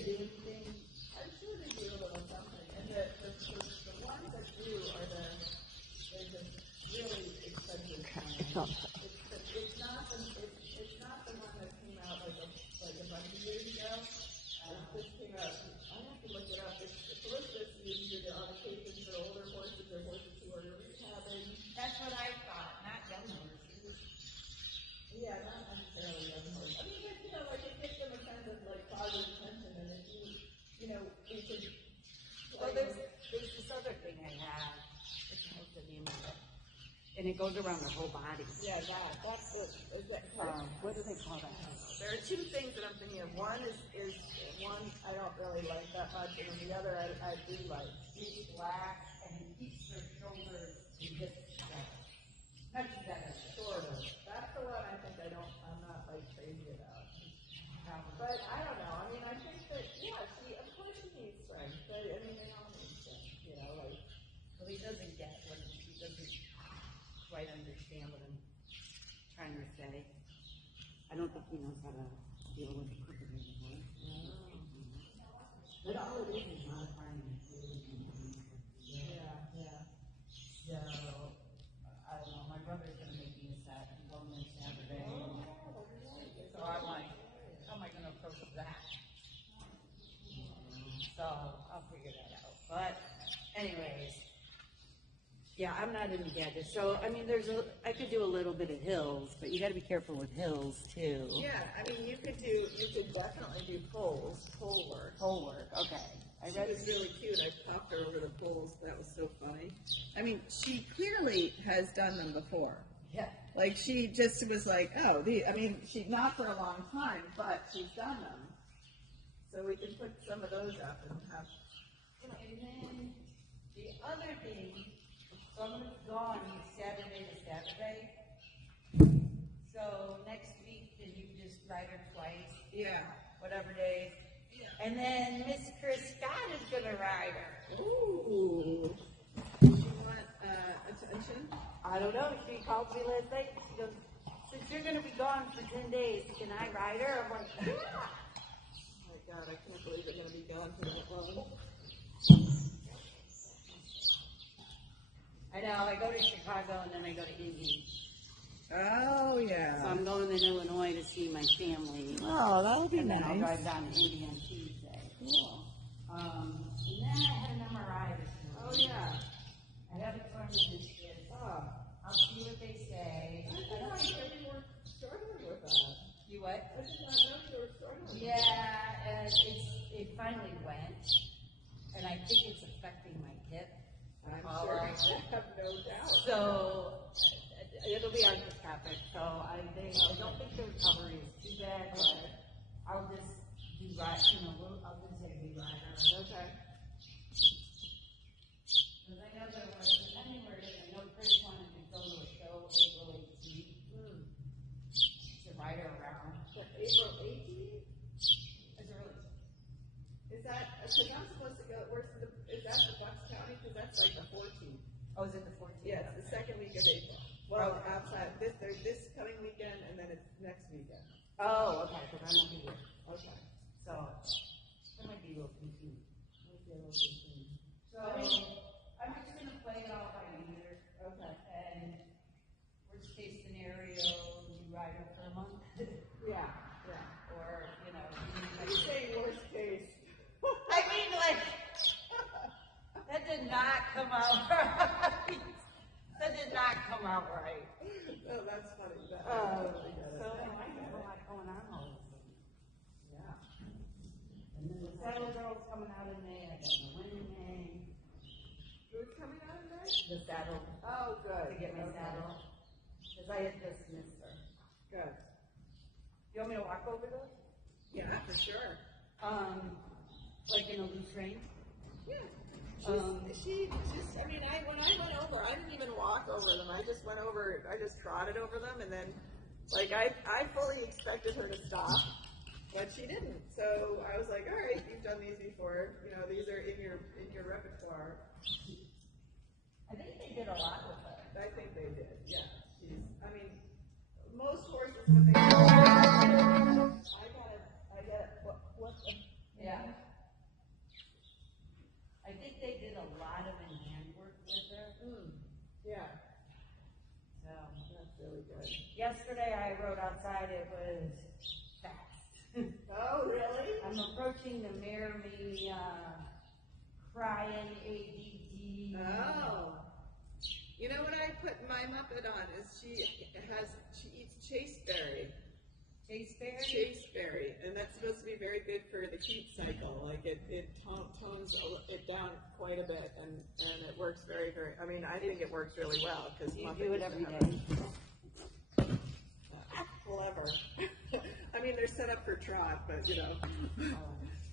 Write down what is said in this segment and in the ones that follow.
they do anything? I'm sure they do a little something. And the ones that do are they're just really expensive. It's not the one that came out like a bunch of years ago. This came out. I have to look it up. It's listed usually on occasion for older horses or horses who are rehabbing. That's what I thought, not young horses. Yeah, not necessarily young horses. I mean, like it gives them a kind of like positive attention, and if you could. Well, there's this other thing I have. What's the name of it? And it goes around the whole body. Yeah, that's what do they call that? There are two things that I'm thinking of. One is one I don't really like that much, and the other I do like. He's black and he keeps their shoulders and hips together. Not together, Sort of. That's the one I think I'm not like crazy about. But I don't know. I mean, I think that of course she needs strength. But I mean, they all need strength. Like. Well, he doesn't get what he doesn't quite understand what I'm trying to say. I don't think he knows how to deal with the crooked anymore. But all it is modifying the food. Yeah. So, I don't know, my brother's going to make me a set. I'm going this Saturday. So I'm like, how am I going to approach that? So, I'll figure that out. But, anyways. Yeah, I'm not into gadgets. So, I mean, I could do a little bit of hills, but you got to be careful with hills, too. Yeah, I mean, you could definitely do pole work. Pole work, okay. She was really cute. I popped her over the poles. That was so funny. I mean, she clearly has done them before. Yeah. Like, she just was like, she's not for a long time, but she's done them. So we can put some of those up and have, And then the other thing, so I'm going to go on Saturday to Saturday. So next week, then you just ride her twice. Yeah. Whatever days. Yeah. And then Miss Chris Scott is going to ride her. Ooh. Do you want attention? I don't know. She called me last night. She goes, since you're going to be gone for 10 days, can I ride her? I'm like, yeah. Oh my God, I can't believe you're going to be gone for that long. I know, I go to Chicago and then I go to Indy. Oh, yeah. So I'm going to Illinois to see my family. Oh, that'll be nice. And then I'll drive nice. down to Indy on Tuesday. Cool. And then I had an MRI this morning. Oh, yeah. I have a friend in this kid. Oh. I'll see what they say. I didn't know you were struggling with that. You what? I did not know you were struggling with that. Yeah, and it finally went. And I think it's affecting my hip. I'm sure. I have no doubt. So it'll be on this topic. So I don't think the recovery is too bad, but I'll just do I'll just say we ride her. Okay. Because I know there was anywhere I know Chris wanted to go to a show April 18th to ride her around. So April 18th? Is that, because I'm supposed to go, is that the Bucks County? Because that's like the 14th. Oh, is it the 14th? Yeah, it's the second week of April. Well, outside, there's this coming weekend, and then it's next weekend. Oh, okay, because I won't be here. Okay. So, that might be a little confusing. So, I'm just going to play it all by ear. Okay. And worst case scenario, you ride her for a month. Yeah. Or, You say worst case. I mean, like, that did not come out right. That did not come out right. No, that's funny. So, I have a lot going on all of a sudden. Yeah. And then the Saddle Girl's coming out in May. I got my win in May. Who's coming out of there? The saddle. Oh, good. To get my saddle. Because I had dismissed her. Good. You want me to walk over those? Yeah, for sure. Like in a loose train? Yeah. When I went over, I didn't even walk over them. I just trotted over them, and then, like, I fully expected her to stop, but she didn't. So I was like, all right, you've done these before. These are in your repertoire. I think they did a lot with her. I think they did, yeah. Most horses, what they do, I got it. Yeah. I wrote outside, it was fast. Oh, really? I'm approaching the Marry Me, crying ADD. Oh. You know what I put my Muppet on is she eats chaseberry. Chaseberry? Chaseberry, and that's supposed to be very good for the heat cycle. Like it tones it down quite a bit, and it works very, very. I mean, I think it works really well because You do it every day. Clever. I mean, they're set up for trot, but you know.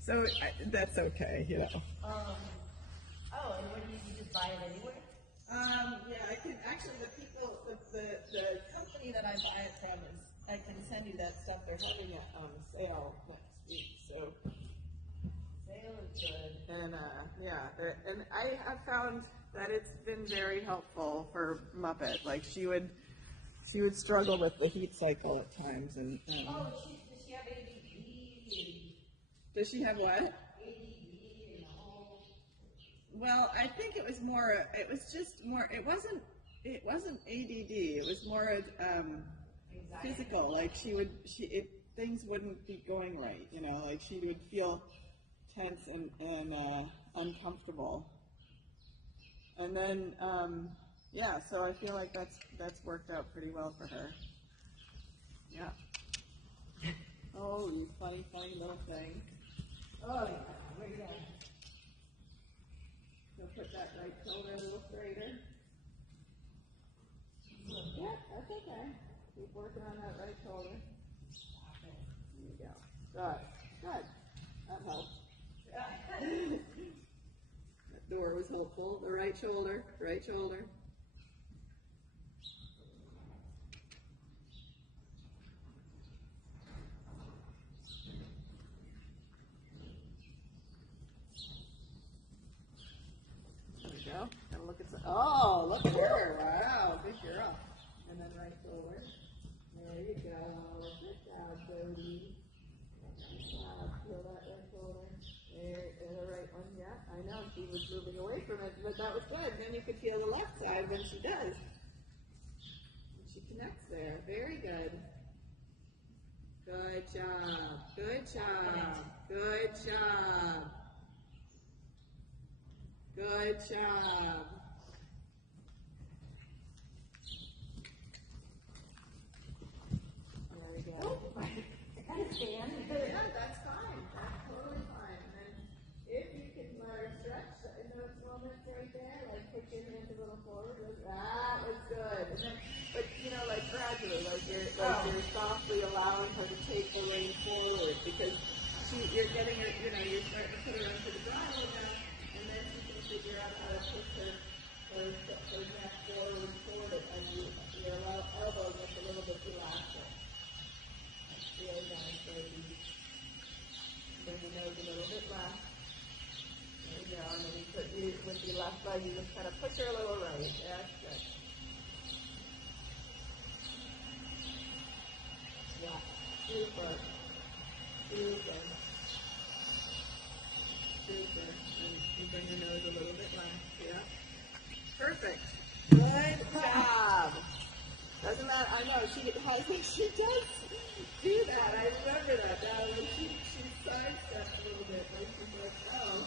So that's okay, you know. And what do you just buy it anywhere? Yeah, I can actually. The company that I buy it from is. I can send you that stuff. They're having a sale next week, so Sale is good. and and I have found that it's been very helpful for Muppet. Like she would struggle with the heat cycle at times, and Does she have ADD? does she have what? ADD and the whole. Well, I think it was more. It was just more. It wasn't ADD. It was more physical. Like things wouldn't be going right. You know, like she would feel tense and uncomfortable. And then so I feel like that's worked out pretty well for her. Yeah. Oh, you funny little thing. Oh, yeah. Where you at? So put that right shoulder a little straighter. Yeah, that's okay. Keep working on that right shoulder. There you go. Good. That helped. That door was helpful. The right shoulder. Right shoulder. There we go. Gotta look at look at her. Wow, good girl. And then right shoulder. There you go. Good job, Jody. Good job. Feel that right shoulder. There, the right one. Yeah, I know. She was moving away from it, but that was good. And then you could feel the left side when she does. When she connects there. Very good. Good job. Good job. Good job. Good job. There we go. I gotta stand. Yeah, that's fine. That's totally fine. And if you can let her stretch in those moments right there, like put your hands a little forward, that was good. And then, but you know, like gradually, you're softly allowing her to take the rein forward because you're getting her, you're starting to put her onto the bridle now, and then she can figure out how to push her neck forward toward it, and your elbow gets a little bit elastic. That's really nice, baby. Bring your nose a little bit left. There you go. And then with your left leg, you just kind of push her a little right. That's good. Yeah. Super. Super. Super. And you bring your nose a little bit left. Yeah. Perfect. Good job. Doesn't that? I know she does do that. I remember that. Now when she sidesteps a little bit, like she's like, oh.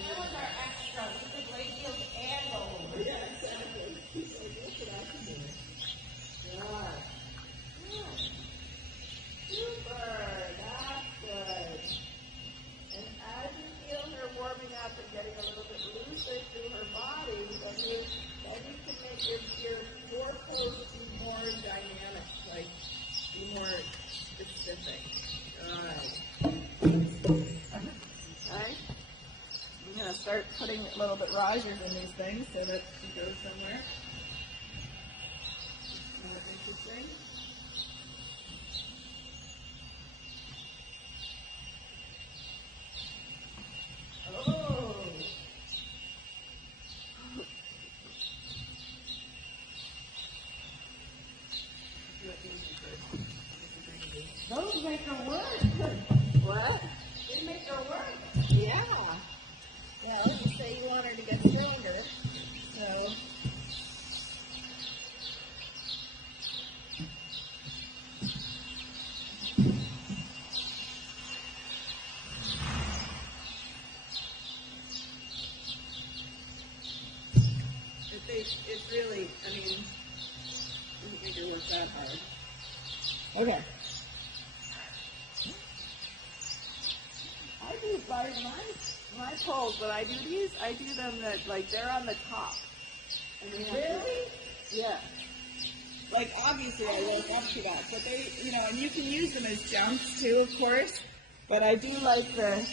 That was our extra. We could lay heels and go over. Yeah, exactly. She's like, look what I can do. Good. Good. Super. That's good. And as you feel her warming up and getting a little bit looser through her body, then you can make your core pose be more dynamic, like be more specific. Good. Okay. I'm going to start putting a little bit risers in these things so that she goes somewhere. Isn't that interesting? Oh! Those make her work. What? They make her work. Yeah. Well, you say you want her to get stronger, so. Okay. I do my poles, when I do these, I do them that, like, they're on the top. And they have to, yeah. Like, obviously I work up to that, but they, you know, and you can use them as jumps too, of course, but I do like the,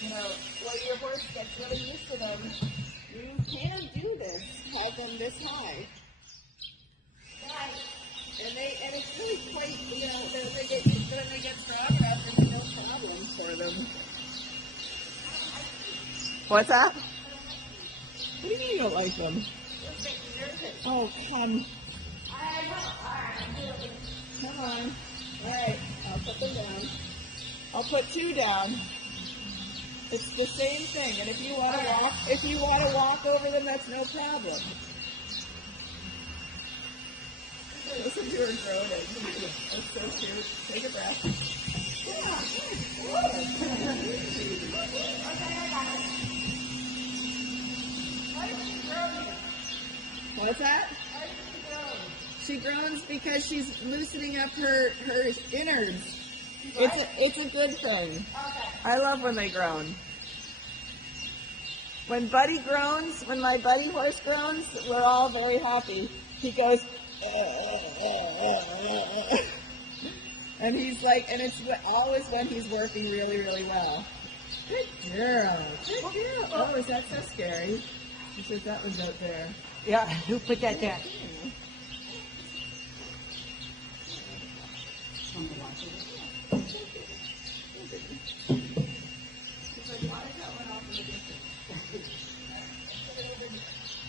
you know, when your horse gets really used to them, you can do this, have them this high. And it's really quite, you know, when they get strong enough, there's no problem for them. What's that? What do you mean you don't like them? Oh, come. Come on. Alright, I'll put them down. I'll put 2 down. It's the same thing, and if you want to walk over them, that's no problem. Listen to her groaning. That's so cute. Take a breath. What's that? She groans because she's loosening up her innards. It's a good thing. I love when they groan. When Buddy groans, when my Buddy horse groans, we're all very happy. He goes, and he's like, and it's always when he's working really, really well. Good girl. Good girl. Oh, is that so scary? He says that was out there. Yeah, who put that there?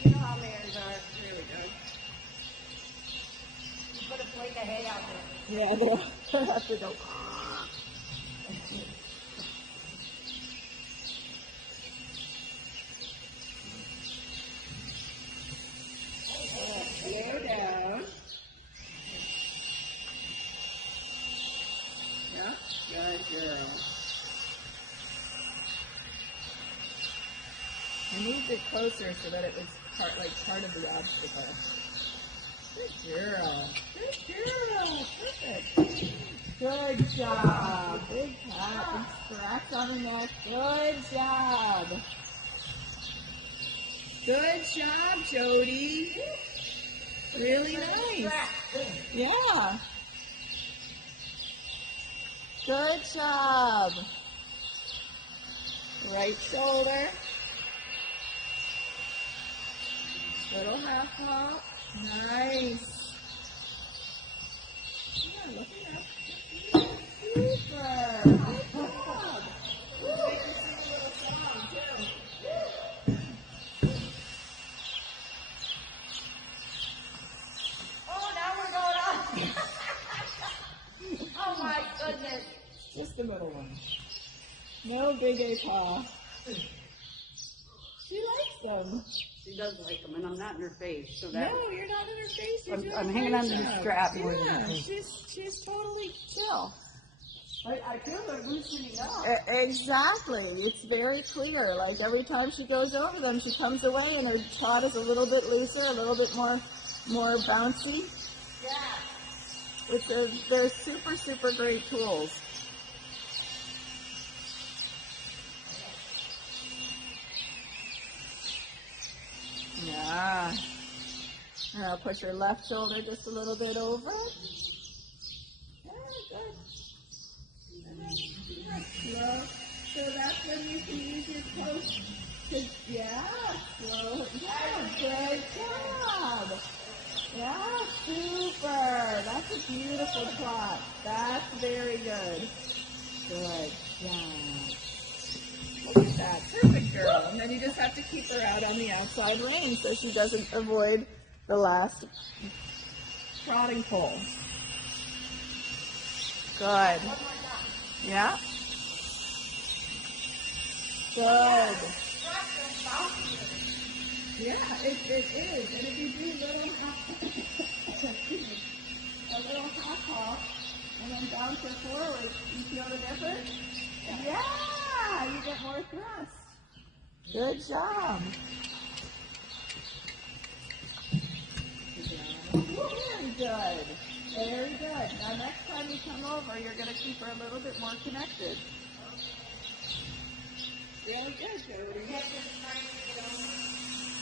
You know how mayors are, really good. Put a flake of hay out there. Yeah, they'll have to go. Lay down. Yeah, good girl. I moved it closer so that it was part of the obstacle. Good girl. Good girl. Perfect. Good job. Big pat and scratch on the neck. Good job. Good job, Jody. Really nice. Yeah. Good job. Right shoulder. Little half hop. Nice. Yeah, look at that. Super. Good job. Make her sing a little song, too. Oh, now we're going on. Oh my goodness. Just the middle one. No big A paw. She likes them. She does like them, and I'm not in her face, so that. No, you're not in her face. You're doing I'm a hanging great on to the job. strap more Yeah, than she's totally chill. I feel her loosening up. Exactly. It's very clear. Like every time she goes over them, she comes away and her trot is a little bit looser, a little bit more bouncy. Yeah. They're super, super great tools. Yeah. And I'll push her left shoulder just a little bit over. Yeah, good. And then slow. So that's when you can use your post. Yeah, slow. Yeah, good job. Yeah, super. That's a beautiful trot. That's very good. Good job. Look at that. Perfect, girl. And then you just have to keep her out on the outside rein so she doesn't avoid the last trotting pole. Good. Yeah. Good. Yeah, it is. And if you do a little half hop and then bounce her forward, you feel the difference? Yeah, you get more thrust. Good job. Very good. Very good. Now next time you come over, you're going to keep her a little bit more connected. Really good, Jody.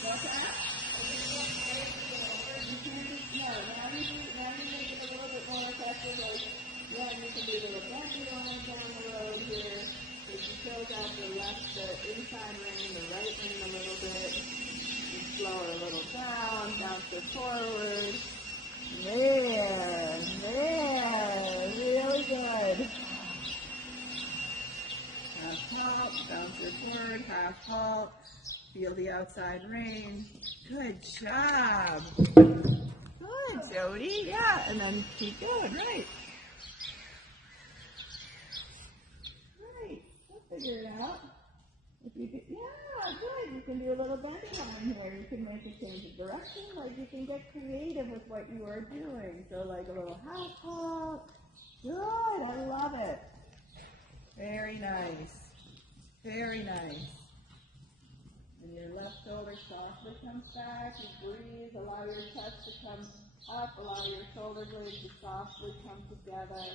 What's that? No, now you make it a little bit more effective. Like, yeah, you can do a little bendy on down the road here. So she shows out the inside rein, the right rein a little bit. You slow her a little down, bounce her forward. There, really good. Half halt, bounce her forward, half halt. Feel the outside rein. Good job. Good, Jody. Yeah, and then keep going. Right. Right. I'll figure it out. If you could, yeah, good. You can do a little bend line here. You can make a change of direction. Like you can get creative with what you are doing. So like a little half halt. Good. I love it. Very nice. Very nice. And your left shoulder softly comes back. You breathe. Allow your chest to come up. Allow your shoulder blades to softly come together.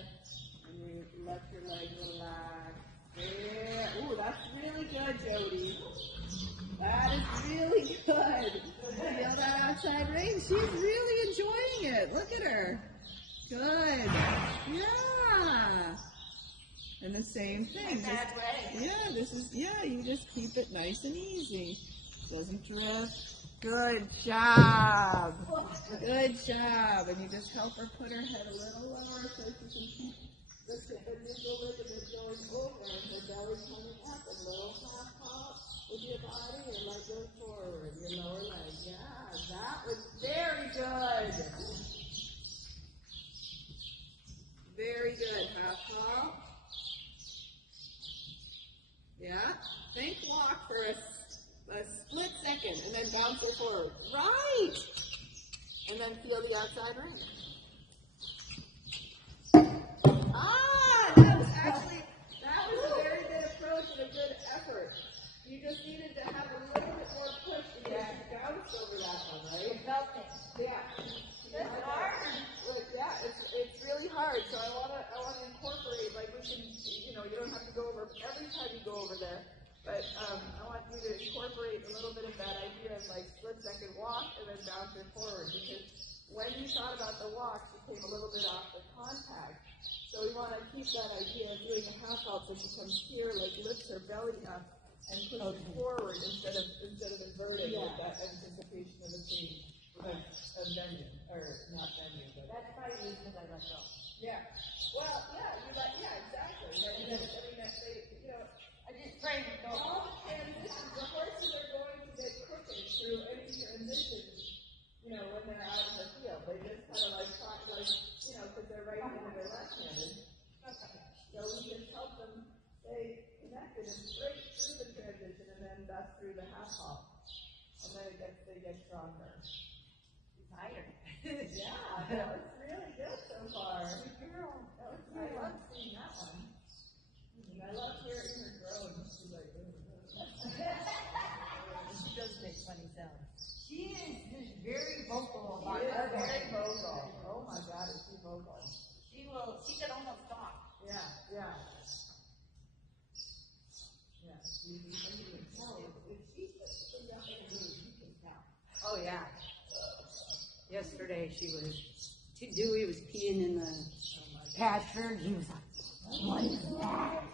And you let your leg relax. There. Ooh, that's really good, Jody. That is really good. Feel that outside rein. She's really enjoying it. Look at her. Good. Yeah. And the same thing. You just keep it nice and easy. Doesn't drift. Good job. Good job. And you just help her put her head a little lower so she can keep the middle ligament going over and her belly coming up. A little half hop with your body and leg goes forward. Your lower leg. Yeah, that was very good. Very good. Half hop. Yeah, think walk for a split second and then bounce it forward. Right! And then feel the outside ring. That was a very good approach and a good effort. You just needed to have a little bit more push to get bounce over that one, right? Yeah. That's hard. Yeah, it's really hard. So I wanna incorporate, like we can, you don't have to go over every time you go over there. But I want you to incorporate a little bit of that idea of like split second walk and then bounce it forward. Because when you thought about the walk, you came a little bit off the contact. So we want to keep that idea of doing a half halt so she comes here, like lifts her belly up and pushes forward instead of inverting with that anticipation of the change. Of bending, or not bending, but that's probably because I let go. Yeah. Well, exactly. I just pray to go. All the transitions, the horses are going to get crooked through any transition, when they're out in the field. They just kind of like talk because they're right-handed or left-handed. So we just help them stay connected and straight through the transition and then thus through the half hop. And then they get stronger. Tired. Yeah, that was really good so far. I love seeing that one. And I love hearing her groan. She's like, She does make funny sounds. She is just very vocal about she is her. very vocal. Oh my God, is she vocal? She could almost talk. Yeah. Yeah, you can tell. If she's so young and new, you can tell. Oh yeah. Yesterday Dewey was peeing in the pasture. He was like, what is that?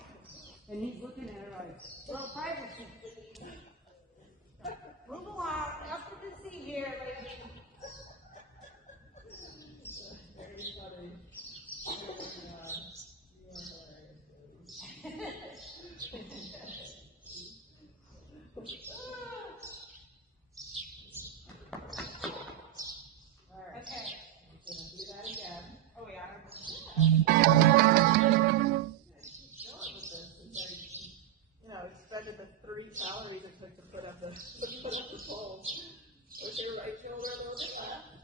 And he's looking at her like, well, privacy. Move along, nothing to see here, lady. Very funny. Expended the 3 calories it took to put up the pole. With your right shoulder a little bit left.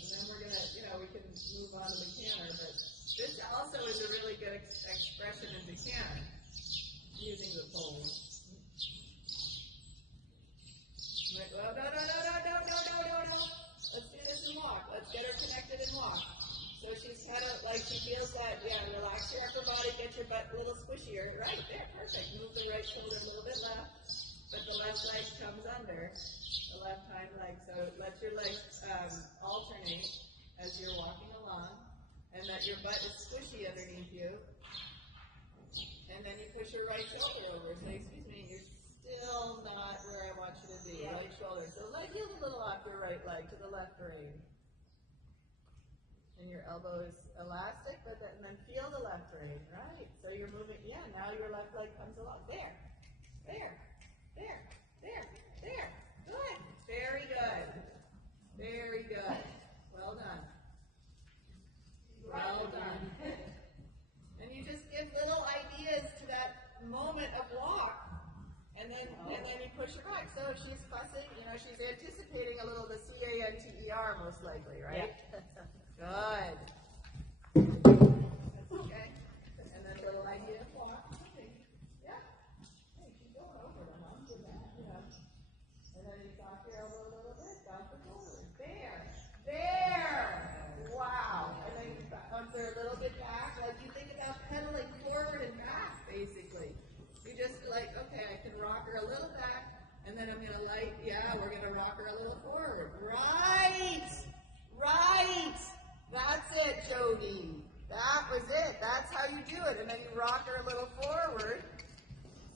And then we're gonna, we can move on to the canter, but this also is a really good expression in the canter, using the pole. Well, no. Let's do this and walk. Let's get her connected and walk. like she feels that, yeah, relax your upper body, get your butt a little squishier. Right, there, perfect. Move the right shoulder a little bit left, but the left leg comes under, the left hind leg. So let your legs alternate as you're walking along, and that your butt is squishy underneath you. And then you push your right shoulder over. Say, excuse me, you're still not where I want you to be. Yeah. Right shoulder. So let heel a little off your right leg to the left brain. And your elbow is elastic, but then feel the left brain. Right. So you're moving. Yeah. Now your left leg comes along. There. There. There. There. There. Good. Very good. Very good. Well done. Well done. And you just give little ideas to that moment of walk, and then you push it back. So if she's fussing, she's anticipating a little of the C-A-N-T-E-R most likely, right? Yeah. Good. That's okay. And then a little idea of walk. Okay. Yeah. Hey, keep going over them. I'm good at that. Yeah. And then you drop your elbow a little bit, bounce it forward. There. There. Wow. And then you bounce her a little bit back. Like you think about pedaling forward and back, basically. You just like, okay, I can rock her a little back, and then I'm going to we're going to rock her a little forward. Right. Right. That's it, Jody. That was it. That's how you do it. And then you rock her a little forward,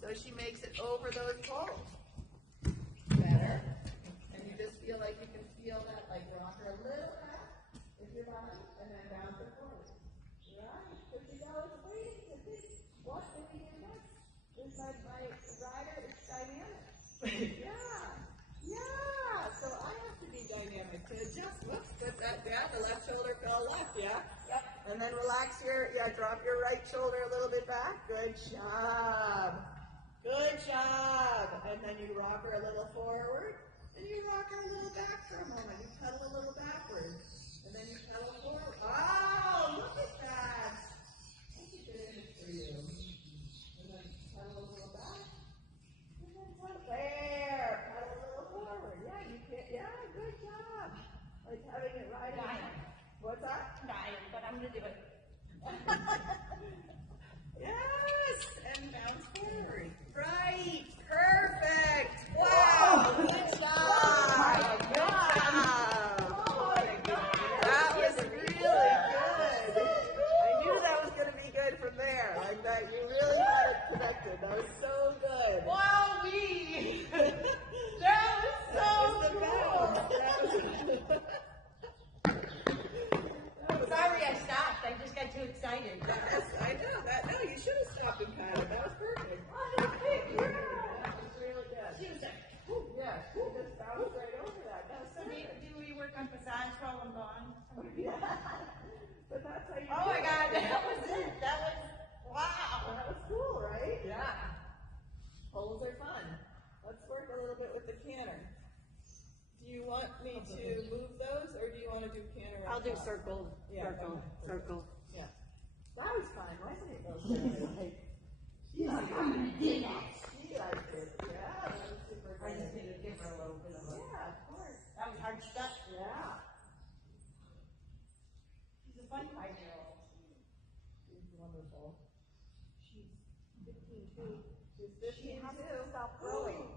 so she makes it over those poles. Better. And you just feel like you can feel that, like rock her a little back with your body, and then bounce it forward. Right. $50 waiting to think, what do we do next? Is my rider is dynamic. Yeah. So I have to be dynamic to adjust. Whoops, put that down. The left shoulder fell left, yeah? Yep. And then relax drop your right shoulder a little bit back. Good job. Good job. And then you rock her a little forward. And you rock her a little back for a moment. You pedal a little backwards. And then you pedal forward. Oh, look at that. That's a good image for you. And then pedal a little back. And then pedal there. Pedal a little forward. Yeah, you can. Yeah, good job. Like having it right in. What's that? Dying, but I'm going to do it. Yes, and bounce forward. Right, perfect. Wow, good job. Good job. Oh my God. That was really good. I knew that was going to be good from there. Like that, you really got it connected. That was so good. Wow, that was so cool. Sorry, I stopped. I just got too excited. Yes, I know that. No, you should have stopped and patted. That was perfect. That was really good. She was like, yeah, she just bounced right over that. That was so good. do we work on massage while I'm gone? Yeah. But that's how you Oh my God, that was it. That was, wow. That was cool, right? Yeah. Poles are fun. Let's work a little bit with the canter. Do you want me to move those, or do you want to do canter? I'll do circle, Yeah, circle. Yeah. That was fun, wasn't it? She liked it. Yeah, that was super I good. just need to give her a little bit of a, Yeah, of course. that was hard stuff. Yeah. She's a fun 5-year-old. She's wonderful. She's 15 too. She's 15 too. Stop growing.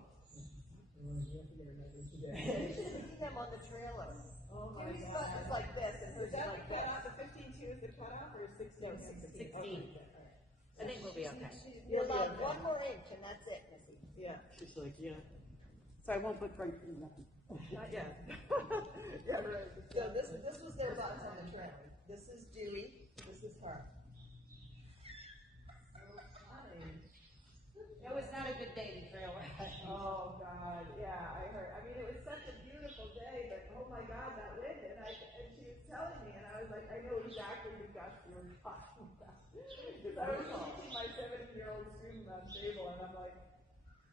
Today. You should see them on the trailer. Oh my Jimmy's God. butt is like this, and So is hers is that like the this. cutoff? The 15-2 is the cutoff, or 16? 16. I think we'll be okay. You're allowed one more inch, and that's it, Missy. Yeah. She's like, yeah. So I won't put Frank in nothing. Not yet. Yeah, right. So this was their buttons on the trailer. This is Dewey. This is her. It was not a good day to trail ride. Oh God, yeah, I heard. I mean, it was such a beautiful day, but oh my God, that wind! And she was telling me, and I was like, I know exactly the gust you were talking about. Because I was teaching my 17-year-old student on table, and I'm like,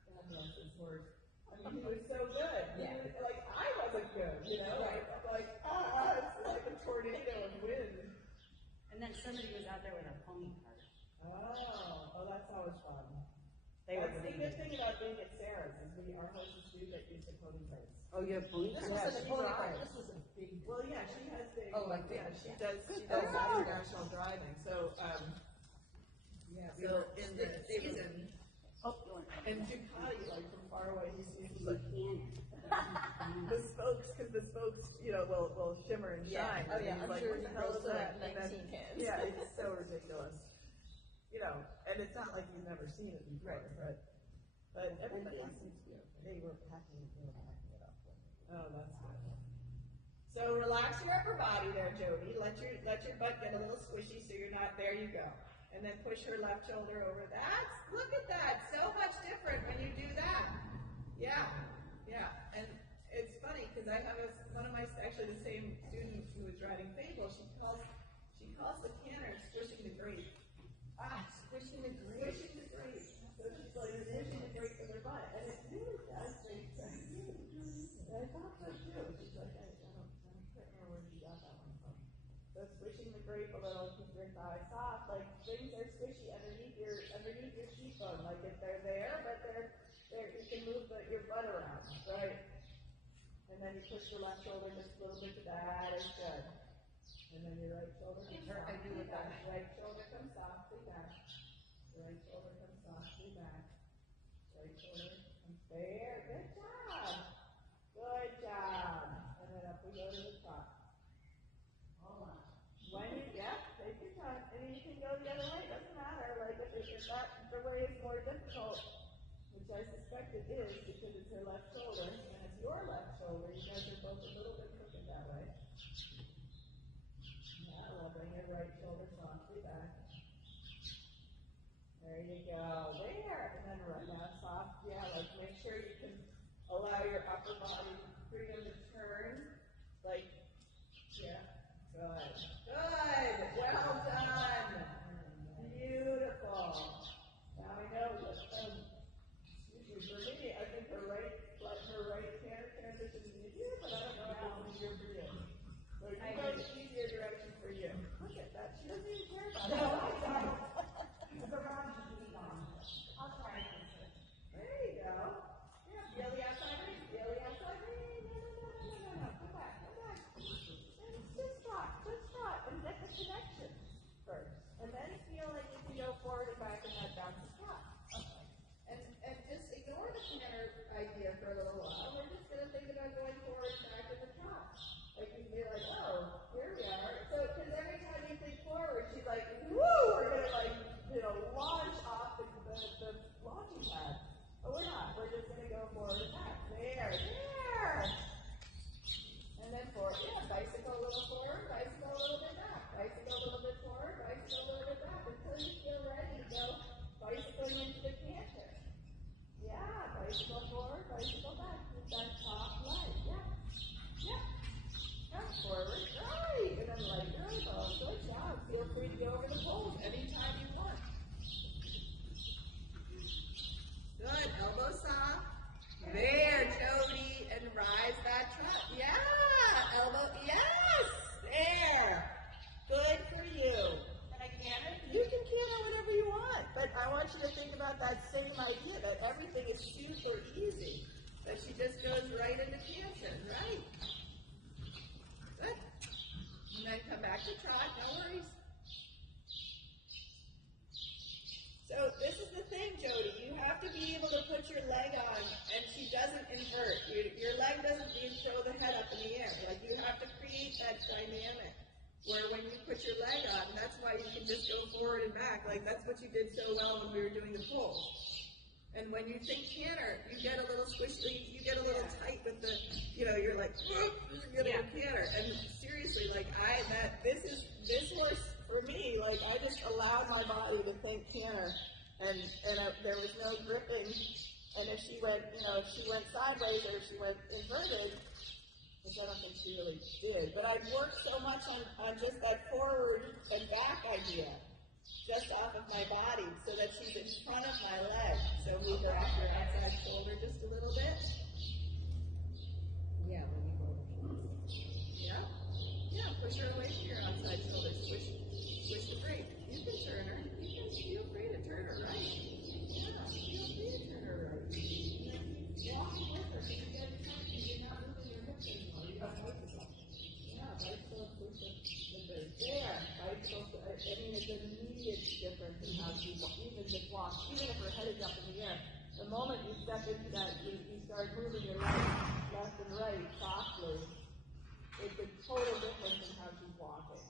God bless his words. I mean, he was so good. Yeah. He was, like I wasn't good, Like I'm like, it's like a tornado and wind. And then somebody was out there with a pony cart. Oh, that's always fun. That's the good thing about being at Sarah's is our horses do get used to pony carts. Oh, you have pony This carts? was in a pony cart. This was in big. Well, yeah, she has big. Oh, like yeah, big. she does Oh, wow. international driving. So, yeah, we So were in the they were- season, Oh, you want and Ducati, like from far away, he sees like cannon. the spokes, because the spokes, will shimmer and Yeah. shine. Oh, and yeah, he's I'm like, sure what the he hell goes is to that? like And then, 19 cans. yeah, it's so ridiculous. And it's not like you've never seen it before, Right. but everybody. They were packing it up. Oh, that's good. So relax your upper body there, Jody. Let your butt get a little squishy so you're not, there you go. And then push her left shoulder over. Look at that. So much different when you do that. Yeah. And it's funny because I have actually the same student who was riding Fable. She calls the canter squishing the grape. Squishing the green. Squishing the grape. So she's like squishing the grape with her butt. And it really does make sense. I thought so too. She's like, I don't remember where she got that one from. So squishing the grape a little, keep your thighs soft. Like things are squishy underneath your cheekbone. Like if they're there, but they're you can move your butt around, right? And then you push your left shoulder just a little bit to that is good. And then your right shoulder comes softly back. Right shoulder comes softly back. Right shoulder comes softly back. Right shoulder comes there. Good job. Good job. And then up we go to the top. Hold on. Take your time. And you can go the other way. Doesn't matter. Like if the way is more difficult, which I suspect it is because it's her left shoulder and it's your left shoulder. You guys are both a little bit crooked that way. Yeah, we'll bring your right shoulder softly back. There you go. There. And then right now soft. Yeah, like make sure you can allow your upper body freedom to turn. Like, yeah. Good. Well done. Beautiful. Now I know that, excuse me, for me, I think her right canter transition is easier, but I don't know how it's easier for you. So you go the easier direction for you. Look at that. She doesn't even care about that. I'll try it. There you go. Yeah, feel the outside ring. Feel the outside ring. No. Come back. Just stop. And get the connection first. And then feel like you can go forward and back in that bouncy top. And just ignore the canter idea for a little while. We're just going to think about going forward and back in the top. Like you can be like, oh, here we are. So, because every time you think forward, she's like, woo, we're going to launch off the launching pad. But we're not. We're just going to go forward and back. There. And then forward. Yeah, bicycle a little forward, bicycle a little bit back. Bicycle a little bit forward, bicycle a little bit back. Until you feel ready to go bicycling into the canter. Yeah, bicycle forward, bicycle back. With that top leg. Yeah. Forward. Right. And then light your elbow. Good job. Feel free to go over the poles anytime you want. Good. Elbow soft. There, Jody. And rise that trot. Yeah. Elbow. Yes. There. Good for you. Can I canter? You can canter whatever you want, but I want you to think about that same idea that everything is super easy. That she just goes right into canter, right? Good. And then come back to trot, no worries. So this is the thing, Jody. You have to be able to put your leg on, and she doesn't invert. Your leg doesn't mean throw the head up in the air. Like you have to create that dynamic where when you put your leg on, that's why you can just go forward and back. Like that's what you did so well when we were doing the pull. And when you think canter, you get a little squishy, you get a little tight with the, you're like, you're getting a canter. And seriously, like this was for me, like I just allowed my body to think canter, and there was no gripping. And if she went sideways or if she went inverted, which I don't think she really did, but I worked so much on just that forward and back idea. Just off of my body, so that she's in front of my leg. So move her off your outside shoulder just a little bit. Yeah, when you go over. Yeah, push her away from your outside shoulder. Swish the brake. You can turn her. You can feel free to turn her right. Yeah, feel free to turn her right. And then keep walking with her, so you get a touch, and you're not moving your hips anymore. You don't move yourself. I mean, it's an immediate difference in how she even just walks, even if her head is up in the air. The moment you step into that, you start moving your legs left and right softly. It's a total difference in how she's walking.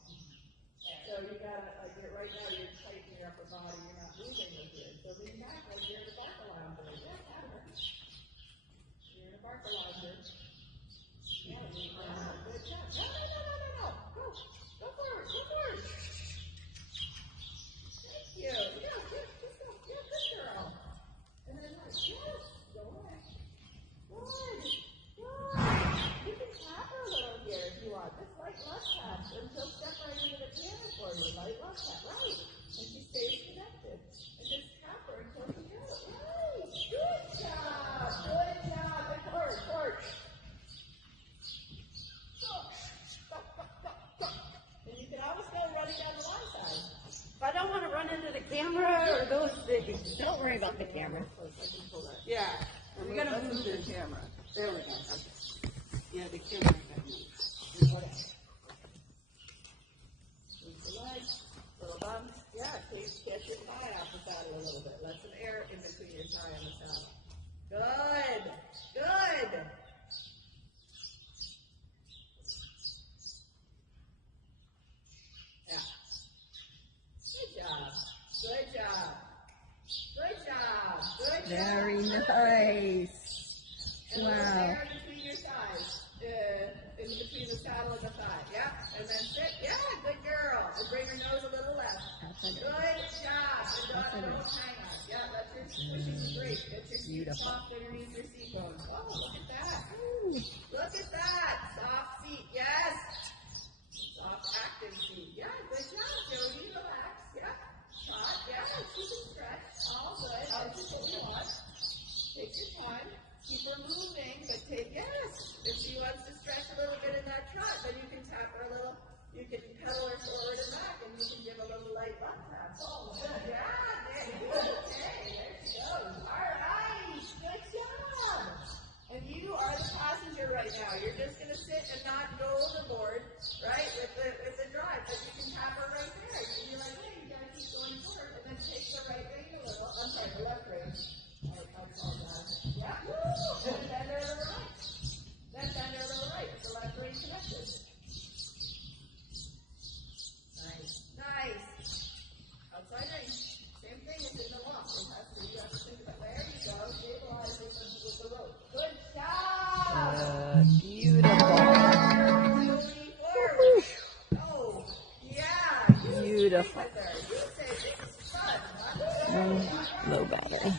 So you gotta, like, right now you're tightening your upper body, you're not moving with it. So lean back like you're in a barca lounger. Yeah, Cameron. You're in a barca lounger. Yeah, good job. No. Go forward. Thank you. Yeah, good girl. And then like, yes, go away. Good. You can tap her a little here if you want. Just light left tap, and she'll step right into the piano for you. Light left tap, right. And she stays connected. And just tap her until she goes. Right. Good job. And forward. And you can always go running down the long side. If I don't want to run into the camera or those things, don't worry about the camera. Yeah. We gotta move the the camera. There we go. Yeah, the camera got moved. Move the legs, little bumps. Yeah, please catch your thigh off the saddle a little bit. Let some air in between your thigh and the saddle. Good. Yeah. Good job. Very nice. And Wow. air between your thighs, in between the saddle and the thigh. Yeah, and then sit. Yeah, good girl. And bring your nose a little left. Good job. And don't hang on. Yeah, let your pushing great. Get your seat soft underneath your seat bones. Oh, look at that. Look at that. Soft seat. Yes. Soft active seat. Yeah, good job, Jody. Relax. Yeah. Shot. Yeah, you can stretch. All good. I'll just what you want. Take your time. Keep her moving, but yes. If she wants to stretch a little bit in that trot, then you can tap her a little. You can pedal her forward and back, and you can give a little light left tap. Oh, good. Yeah, good. Okay, there she goes. All right, good job. And you are the passenger right now. You're just going to sit and not go overboard, right, with the drive. But you can tap her right there. And you're like, hey, you got to keep going forward, and then take the right rein a little. I'm sorry, the left rein. I apologize. Yeah. Woo! And bend her to the right. Then bend her to the right. The left rein connected. Nice. Outside rein. Same thing as in the walk. You have to think about there you go. Stabilize with the rope. Good job. Beautiful. Moving forward. Oh, yeah. Beautiful. You say this is fun. Low battery.